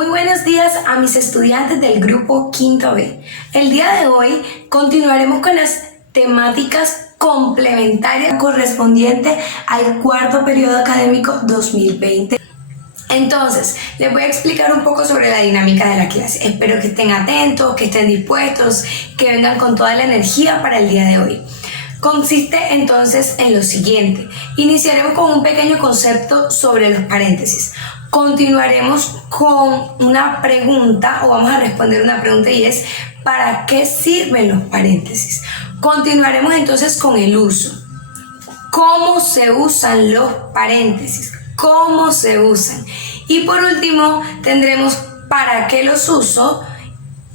Muy buenos días a mis estudiantes del grupo Quinto B. El día de hoy continuaremos con las temáticas complementarias correspondientes al cuarto periodo académico 2020. Entonces, les voy a explicar un poco sobre la dinámica de la clase. Espero que estén atentos, que estén dispuestos, que vengan con toda la energía para el día de hoy. Consiste entonces en lo siguiente. Iniciaremos con un pequeño concepto sobre los paréntesis. Continuaremos con una pregunta, o vamos a responder una pregunta, y es ¿para qué sirven los paréntesis? Continuaremos entonces con el uso. ¿Cómo se usan los paréntesis? ¿Cómo se usan? Y por último tendremos ¿para qué los uso?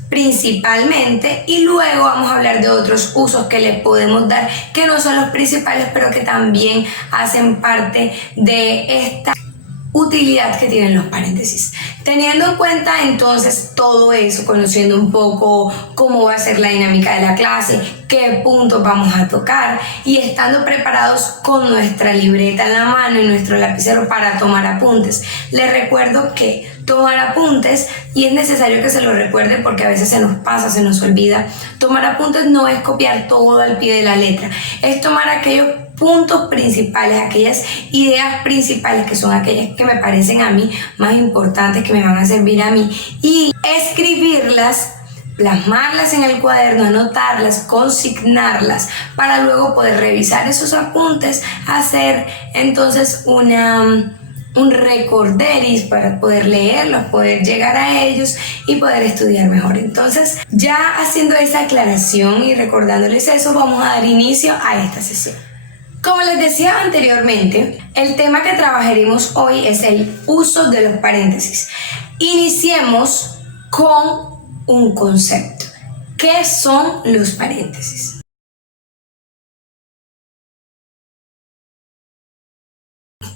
Principalmente, y luego vamos a hablar de otros usos que le podemos dar que no son los principales, pero que también hacen parte de esta utilidad que tienen los paréntesis. Teniendo en cuenta entonces todo eso, conociendo un poco cómo va a ser la dinámica de la clase, qué puntos vamos a tocar y estando preparados con nuestra libreta en la mano y nuestro lapicero para tomar apuntes. Les recuerdo que tomar apuntes, y es necesario que se lo recuerde porque a veces se nos pasa, se nos olvida, tomar apuntes no es copiar todo al pie de la letra, es tomar aquellos puntos principales, aquellas ideas principales que son aquellas que me parecen a mí más importantes, que me van a servir a mí, y escribirlas, plasmarlas en el cuaderno, anotarlas, consignarlas para luego poder revisar esos apuntes, hacer entonces un recorderis para poder leerlos, poder llegar a ellos y poder estudiar mejor. Entonces, ya haciendo esa aclaración y recordándoles eso, vamos a dar inicio a esta sesión. Como les decía anteriormente, el tema que trabajaremos hoy es el uso de los paréntesis. Iniciemos con un concepto. ¿Qué son los paréntesis?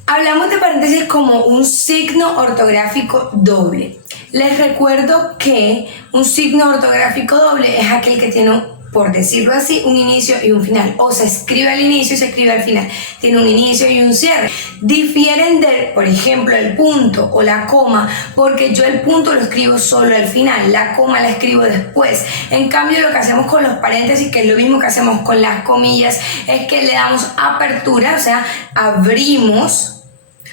Hablamos de paréntesis como un signo ortográfico doble. Les recuerdo que un signo ortográfico doble es aquel que tiene, por decirlo así, un inicio y un final, o se escribe al inicio y se escribe al final, tiene un inicio y un cierre. Difieren de, por ejemplo, el punto o la coma, porque yo el punto lo escribo solo al final, la coma la escribo después. En cambio, lo que hacemos con los paréntesis, que es lo mismo que hacemos con las comillas, es que le damos apertura, o sea, abrimos,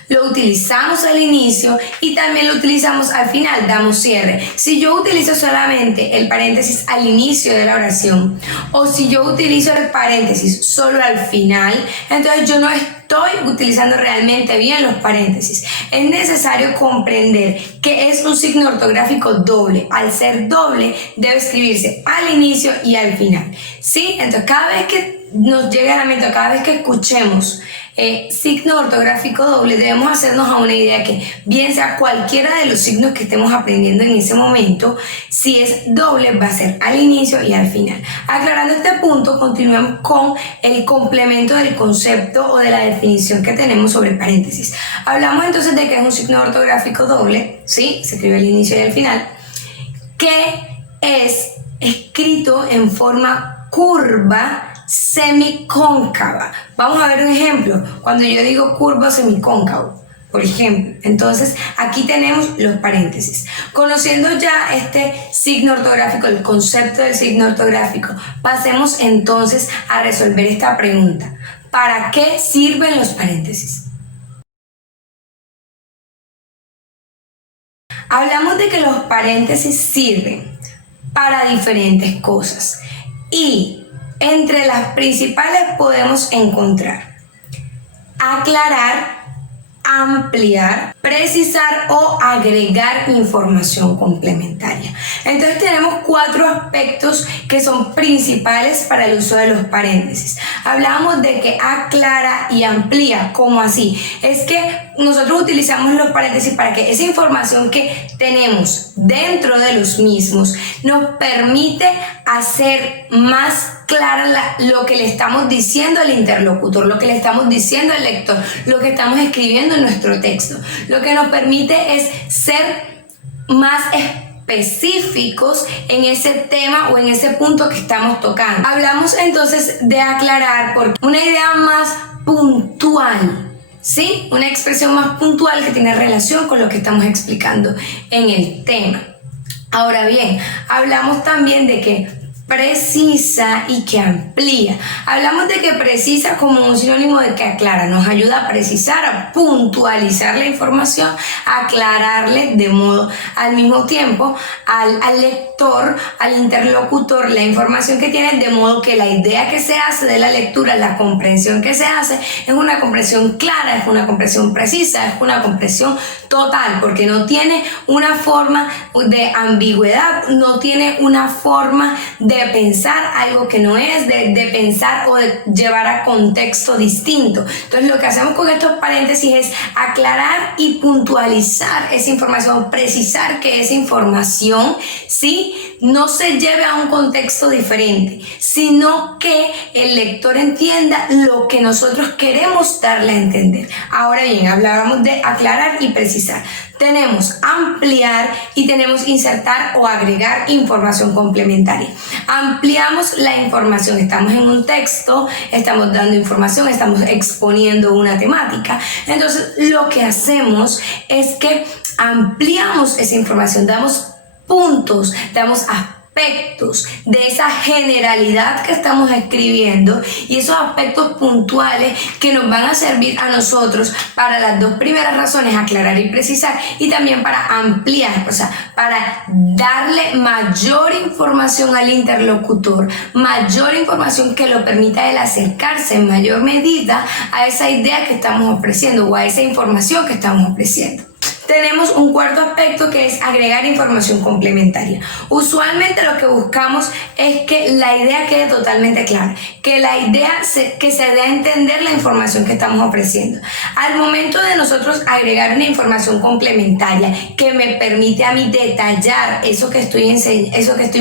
lo utilizamos al inicio y también lo utilizamos al final, damos cierre. Si yo utilizo solamente el paréntesis al inicio de la oración, o si yo utilizo el paréntesis solo al final, entonces yo no estoy utilizando realmente bien los paréntesis. Es necesario comprender que es un signo ortográfico doble. Al ser doble, debe escribirse al inicio y al final, ¿sí? Entonces, cada vez que nos llegue a la mente, cada vez que escuchemos signo ortográfico doble, debemos hacernos a una idea que bien sea cualquiera de los signos que estemos aprendiendo en ese momento, si es doble va a ser al inicio y al final. Aclarando este punto, continuamos con el complemento del concepto o de la definición que tenemos sobre paréntesis. Hablamos entonces de que es un signo ortográfico doble, ¿sí? Se escribe al inicio y al final, que es escrito en forma curva semicóncava. Vamos a ver un ejemplo. Cuando yo digo curva semicóncavo, por ejemplo, entonces aquí tenemos los paréntesis. Conociendo ya este signo ortográfico, el concepto del signo ortográfico, pasemos entonces a resolver esta pregunta. ¿Para qué sirven los paréntesis? Hablamos de que los paréntesis sirven para diferentes cosas, y entre las principales podemos encontrar aclarar, ampliar, precisar o agregar información complementaria. Entonces tenemos 4 aspectos que son principales para el uso de los paréntesis. Hablábamos de que aclara y amplía. ¿Cómo así? Es que nosotros utilizamos los paréntesis para que esa información que tenemos dentro de los mismos nos permite hacer más clara lo que le estamos diciendo al interlocutor, lo que le estamos diciendo al lector, lo que estamos escribiendo en nuestro texto. Lo que nos permite es ser más específicos en ese tema o en ese punto que estamos tocando. Hablamos entonces de aclarar porque una idea más puntual, ¿sí? Una expresión más puntual que tiene relación con lo que estamos explicando en el tema. Ahora bien, hablamos también de que precisa y que amplía. Hablamos de que precisa como un sinónimo de que aclara, nos ayuda a precisar, a puntualizar la información, a aclararle de modo al mismo tiempo al lector, al interlocutor, la información que tiene, de modo que la idea que se hace de la lectura, la comprensión que se hace, es una comprensión clara, es una comprensión precisa, es una comprensión total, porque no tiene una forma de ambigüedad, no tiene una forma de pensar algo que no es, de pensar o de llevar a contexto distinto. Entonces lo que hacemos con estos paréntesis es aclarar y puntualizar esa información, precisar que esa información, ¿sí?, no se lleve a un contexto diferente, sino que el lector entienda lo que nosotros queremos darle a entender. Ahora bien, hablábamos de aclarar y precisar. Tenemos ampliar y tenemos insertar o agregar información complementaria. Ampliamos la información, estamos en un texto, estamos dando información, estamos exponiendo una temática. Entonces lo que hacemos es que ampliamos esa información, damos puntos, damos aspectos de esa generalidad que estamos escribiendo y esos aspectos puntuales que nos van a servir a nosotros para las dos primeras razones, aclarar y precisar, y también para ampliar, o sea, para darle mayor información al interlocutor, mayor información que lo permita a él acercarse en mayor medida a esa idea que estamos ofreciendo o a esa información que estamos ofreciendo. Tenemos un cuarto aspecto que es agregar información complementaria. Usualmente lo que buscamos es que la idea quede totalmente clara, que la idea que se dé a entender la información que estamos ofreciendo. Al momento de nosotros agregar una información complementaria que me permite a mí detallar eso que estoy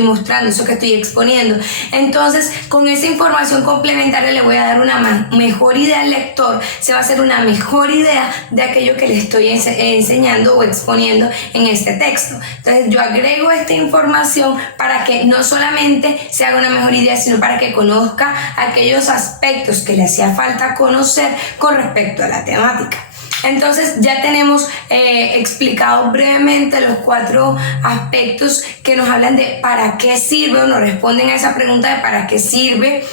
mostrando, eso que estoy exponiendo, entonces con esa información complementaria le voy a dar una mejor idea al lector, se va a hacer una mejor idea de aquello que le estoy enseñando o exponiendo en este texto. Entonces yo agrego esta información para que no solamente se haga una mejor idea, sino para que conozca aquellos aspectos que le hacía falta conocer con respecto a la temática. Entonces ya tenemos explicado brevemente los 4 aspectos que nos hablan de para qué sirve o nos responden a esa pregunta de para qué sirve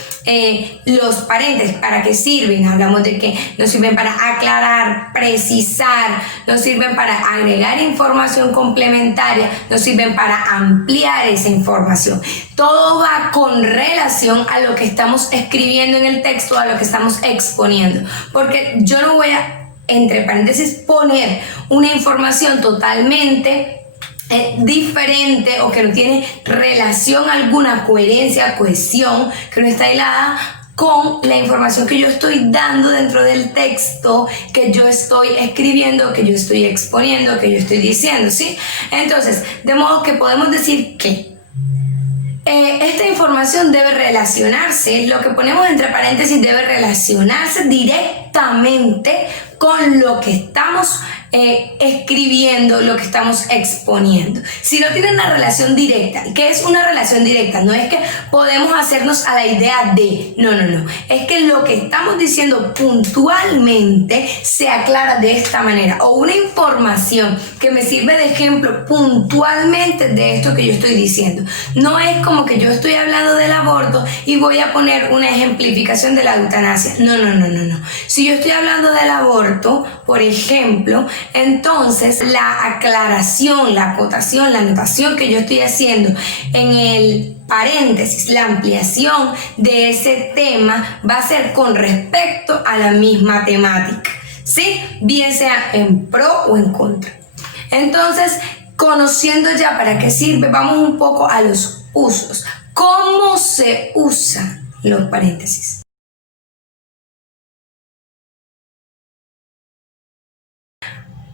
los paréntesis, para qué sirven. Hablamos de que nos sirven para aclarar, precisar, nos sirven para agregar información complementaria, nos sirven para ampliar esa información. Todo va con relación a lo que estamos escribiendo en el texto, a lo que estamos exponiendo, porque yo no voy a, entre paréntesis, poner una información totalmente diferente o que no tiene relación alguna, coherencia, cohesión, que no está hilada con la información que yo estoy dando dentro del texto que yo estoy escribiendo, que yo estoy exponiendo, que yo estoy diciendo, ¿sí? Entonces, de modo que podemos decir que esta información debe relacionarse, lo que ponemos entre paréntesis debe relacionarse directamente con lo que estamos escribiendo, lo que estamos exponiendo. Si no tiene una relación directa, ¿qué es una relación directa? No es que podemos hacernos a la idea de, no, es que lo que estamos diciendo puntualmente se aclara de esta manera, o una información que me sirve de ejemplo puntualmente de esto que yo estoy diciendo. No es como que yo estoy hablando del aborto y voy a poner una ejemplificación de la eutanasia. No. Si yo estoy hablando del aborto, por ejemplo, entonces la aclaración, la acotación, la anotación que yo estoy haciendo en el paréntesis, la ampliación de ese tema va a ser con respecto a la misma temática, ¿sí? Bien sea en pro o en contra. Entonces, conociendo ya para qué sirve, vamos un poco a los usos. ¿Cómo se usan los paréntesis?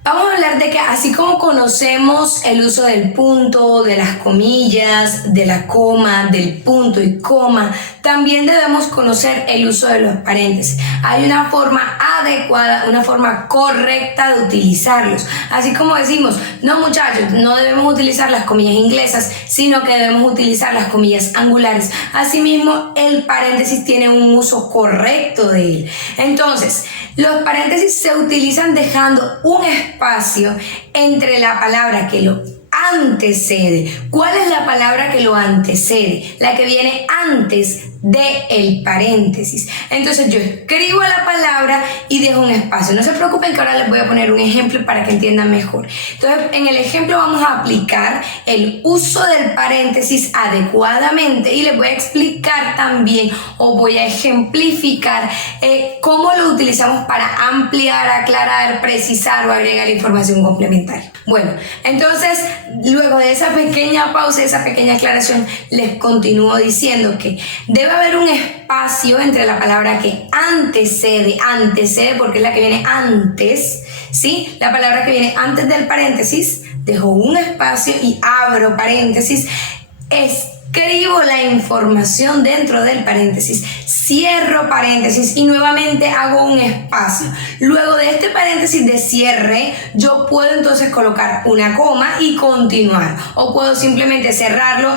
Vamos a hablar de que así como conocemos el uso del punto, de las comillas, de la coma, del punto y coma, también debemos conocer el uso de los paréntesis. Hay una forma adecuada, una forma correcta de utilizarlos. Así como decimos, no muchachos, no debemos utilizar las comillas inglesas, sino que debemos utilizar las comillas angulares. Asimismo, el paréntesis tiene un uso correcto de él. Entonces, los paréntesis se utilizan dejando un espacio entre la palabra que lo antecede. ¿Cuál es la palabra que lo antecede? La que viene antes del paréntesis. Entonces yo escribo la palabra y dejo un espacio. No se preocupen que ahora les voy a poner un ejemplo para que entiendan mejor. Entonces en el ejemplo vamos a aplicar el uso del paréntesis adecuadamente y les voy a explicar también o voy a ejemplificar cómo lo utilizamos para ampliar, aclarar, precisar o agregar información complementaria. Bueno, entonces luego de esa pequeña pausa, esa pequeña aclaración, les continúo diciendo que debe haber un espacio entre la palabra que antecede porque es la que viene antes, ¿sí? La palabra que viene antes del paréntesis, dejo un espacio y abro paréntesis, escribo la información dentro del paréntesis, cierro paréntesis y nuevamente hago un espacio. Luego de este paréntesis de cierre, yo puedo entonces colocar una coma y continuar. O puedo simplemente cerrarlo,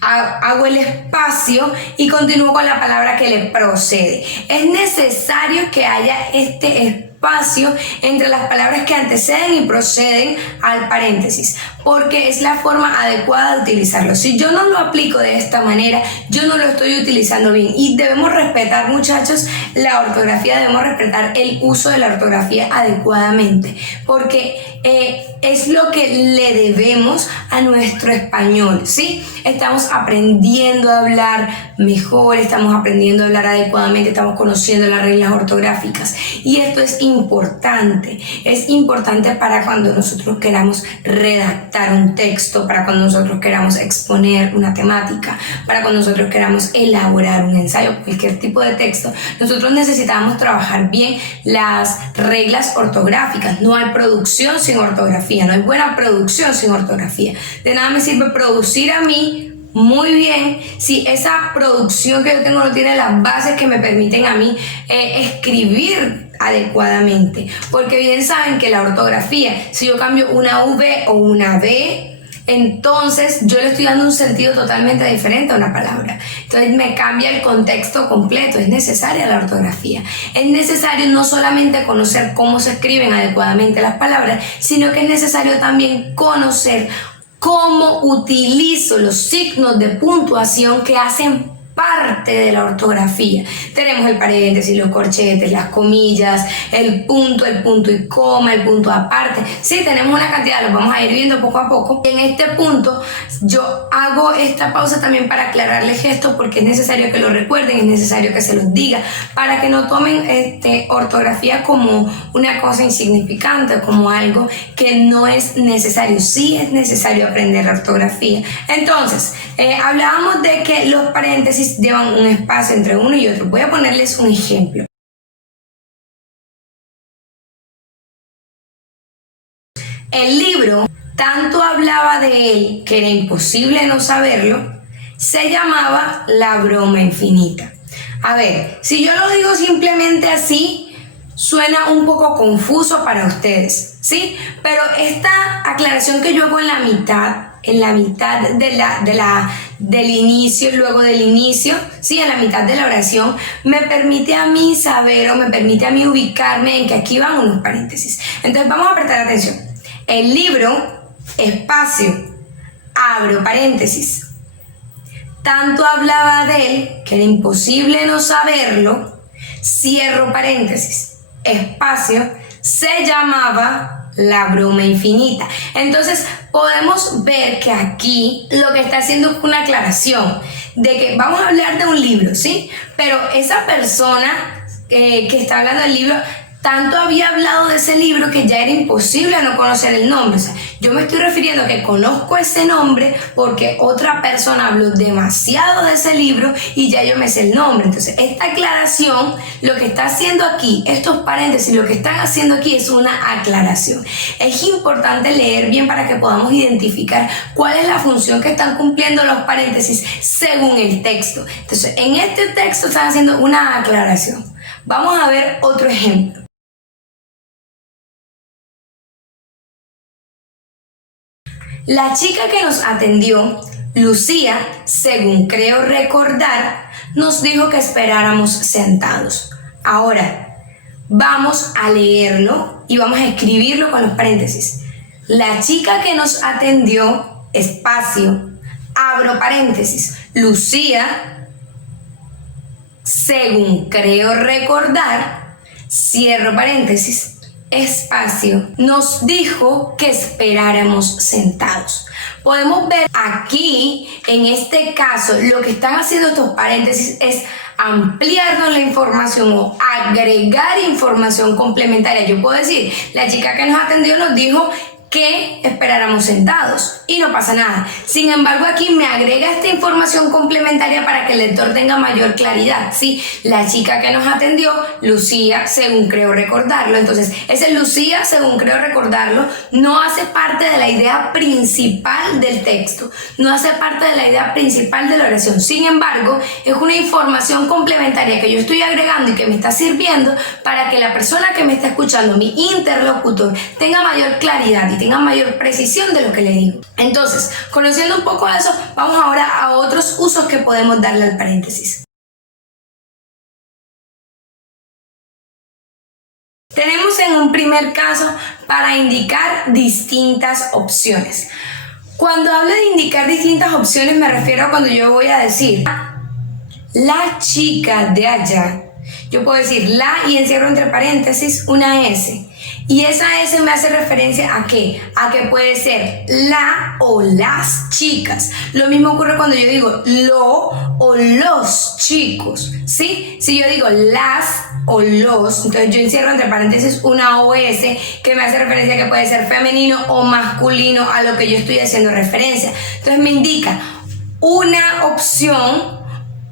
hago el espacio y continúo con la palabra que le procede. Es necesario que haya este espacio entre las palabras que anteceden y proceden al paréntesis, porque es la forma adecuada de utilizarlo. Si yo no lo aplico de esta manera, yo no lo estoy utilizando bien. Y debemos respetar, muchachos, la ortografía, debemos respetar el uso de la ortografía adecuadamente, porque es lo que le debemos a nuestro español, ¿sí? Estamos aprendiendo a hablar mejor, estamos aprendiendo a hablar adecuadamente, estamos conociendo las reglas ortográficas y esto es importante para cuando nosotros queramos redactar un texto, para cuando nosotros queramos exponer una temática, para cuando nosotros queramos elaborar un ensayo, cualquier tipo de texto. Nosotros necesitamos trabajar bien las reglas ortográficas. No hay producción sin ortografía, no hay buena producción sin ortografía. De nada me sirve producir a mí muy bien si esa producción que yo tengo no tiene las bases que me permiten a mí escribir adecuadamente, porque bien saben que la ortografía, si yo cambio una V o una B, entonces yo le estoy dando un sentido totalmente diferente a una palabra. Entonces me cambia el contexto completo. Es necesaria la ortografía. Es necesario no solamente conocer cómo se escriben adecuadamente las palabras, sino que es necesario también conocer cómo utilizo los signos de puntuación que hacen parte de la ortografía. Tenemos el paréntesis, los corchetes, las comillas, el punto y coma, el punto aparte. Sí, tenemos una cantidad, los vamos a ir viendo poco a poco. En este punto yo hago esta pausa también para aclararles esto, porque es necesario que lo recuerden, es necesario que se los diga, para que no tomen ortografía como una cosa insignificante, como algo que no es necesario. Sí es necesario aprender la ortografía. Entonces, hablábamos de que los paréntesis llevan un espacio entre uno y otro. Voy a ponerles un ejemplo. El libro, tanto hablaba de él que era imposible no saberlo, se llamaba La broma infinita. A ver, si yo lo digo simplemente así, suena un poco confuso para ustedes, ¿sí? Pero esta aclaración que yo hago en la mitad del inicio, luego del inicio, ¿sí? En la mitad de la oración, me permite a mí saber o me permite a mí ubicarme en que aquí van unos paréntesis. Entonces vamos a prestar atención. El libro, espacio, abro paréntesis. Tanto hablaba de él que era imposible no saberlo, cierro paréntesis, espacio, se llamaba La broma infinita. Entonces podemos ver que aquí lo que está haciendo es una aclaración de que vamos a hablar de un libro, ¿sí? Pero esa persona que está hablando del libro tanto había hablado de ese libro que ya era imposible no conocer el nombre. O sea, yo me estoy refiriendo a que conozco ese nombre porque otra persona habló demasiado de ese libro y ya yo me sé el nombre. Entonces, esta aclaración, lo que está haciendo aquí, estos paréntesis, lo que están haciendo aquí es una aclaración. Es importante leer bien para que podamos identificar cuál es la función que están cumpliendo los paréntesis según el texto. Entonces, en este texto están haciendo una aclaración. Vamos a ver otro ejemplo. La chica que nos atendió, Lucía, según creo recordar, nos dijo que esperáramos sentados. Ahora, vamos a leerlo y vamos a escribirlo con los paréntesis. La chica que nos atendió, espacio, abro paréntesis, Lucía, según creo recordar, cierro paréntesis, espacio, nos dijo que esperáramos sentados. Podemos ver aquí, en este caso, lo que están haciendo estos paréntesis es ampliarnos la información o agregar información complementaria. Yo puedo decir, la chica que nos atendió nos dijo que esperáramos sentados y no pasa nada. Sin embargo, aquí me agrega esta información complementaria para que el lector tenga mayor claridad, ¿sí? La chica que nos atendió, Lucía, según creo recordarlo. Entonces, ese Lucía, según creo recordarlo, no hace parte de la idea principal del texto, no hace parte de la idea principal de la oración. Sin embargo, es una información complementaria que yo estoy agregando y que me está sirviendo para que la persona que me está escuchando, mi interlocutor, tenga mayor claridad y tenga mayor precisión de lo que le digo. Entonces, conociendo un poco eso, vamos ahora a otros usos que podemos darle al paréntesis. Tenemos en un primer caso para indicar distintas opciones. Cuando hablo de indicar distintas opciones me refiero a cuando yo voy a decir la chica de allá. Yo puedo decir la y encierro entre paréntesis una S. Y esa S me hace referencia ¿a qué? A que puede ser la o las chicas. Lo mismo ocurre cuando yo digo lo o los chicos, ¿sí? Si yo digo las o los, entonces yo encierro entre paréntesis una OS que me hace referencia a que puede ser femenino o masculino a lo que yo estoy haciendo referencia. Entonces me indica una opción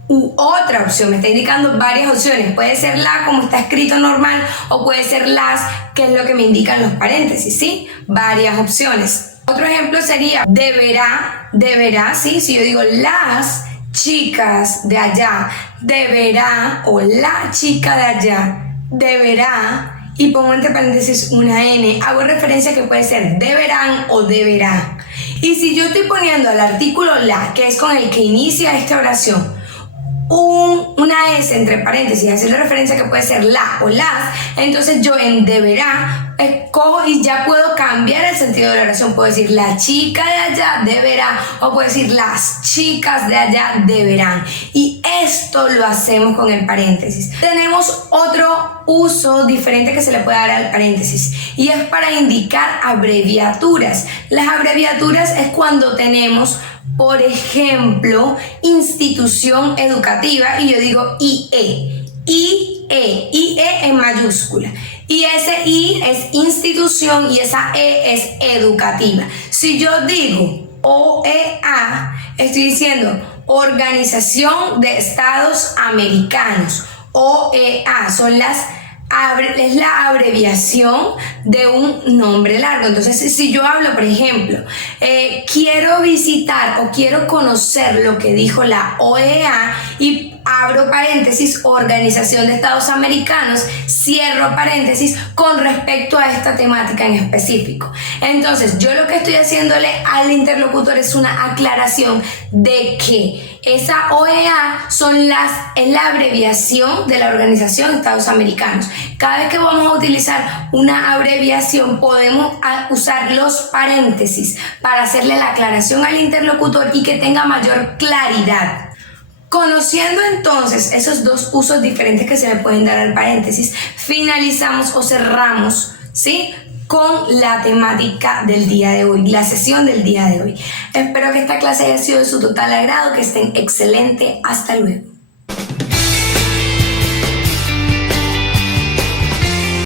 u otra opción, me está indicando varias opciones. Puede ser la como está escrito normal o puede ser las, que es lo que me indican los paréntesis, ¿sí? Varias opciones. Otro ejemplo sería deberá, ¿sí? Si yo digo las chicas de allá, deberá, o la chica de allá, deberá, y pongo entre paréntesis una N, hago referencia a que puede ser deberán o deberá. Y si yo estoy poniendo al artículo la, que es con el que inicia esta oración, una S entre paréntesis, haciendo referencia a que puede ser la o las, entonces yo en deberá cojo y ya puedo cambiar el sentido de la oración. Puedo decir la chica de allá deberá o puedo decir las chicas de allá deberán. Y esto lo hacemos con el paréntesis. Tenemos otro uso diferente que se le puede dar al paréntesis y es para indicar abreviaturas. Las abreviaturas es cuando tenemos, por ejemplo, institución educativa y yo digo IE en mayúscula. Y ese I es institución y esa E es educativa. Si yo digo OEA, estoy diciendo Organización de Estados Americanos. OEA es la abreviación de un nombre largo. Entonces, si yo hablo, por ejemplo, quiero visitar o quiero conocer lo que dijo la OEA y abro paréntesis, Organización de Estados Americanos, cierro paréntesis con respecto a esta temática en específico. Entonces, yo lo que estoy haciéndole al interlocutor es una aclaración de que esa OEA es la abreviación de la Organización de Estados Americanos. Cada vez que vamos a utilizar una abreviación podemos usar los paréntesis para hacerle la aclaración al interlocutor y que tenga mayor claridad. Conociendo entonces esos dos usos diferentes que se le pueden dar al paréntesis, finalizamos o cerramos, ¿sí?, con la temática del día de hoy, la sesión del día de hoy. Espero que esta clase haya sido de su total agrado, que estén excelente. Hasta luego.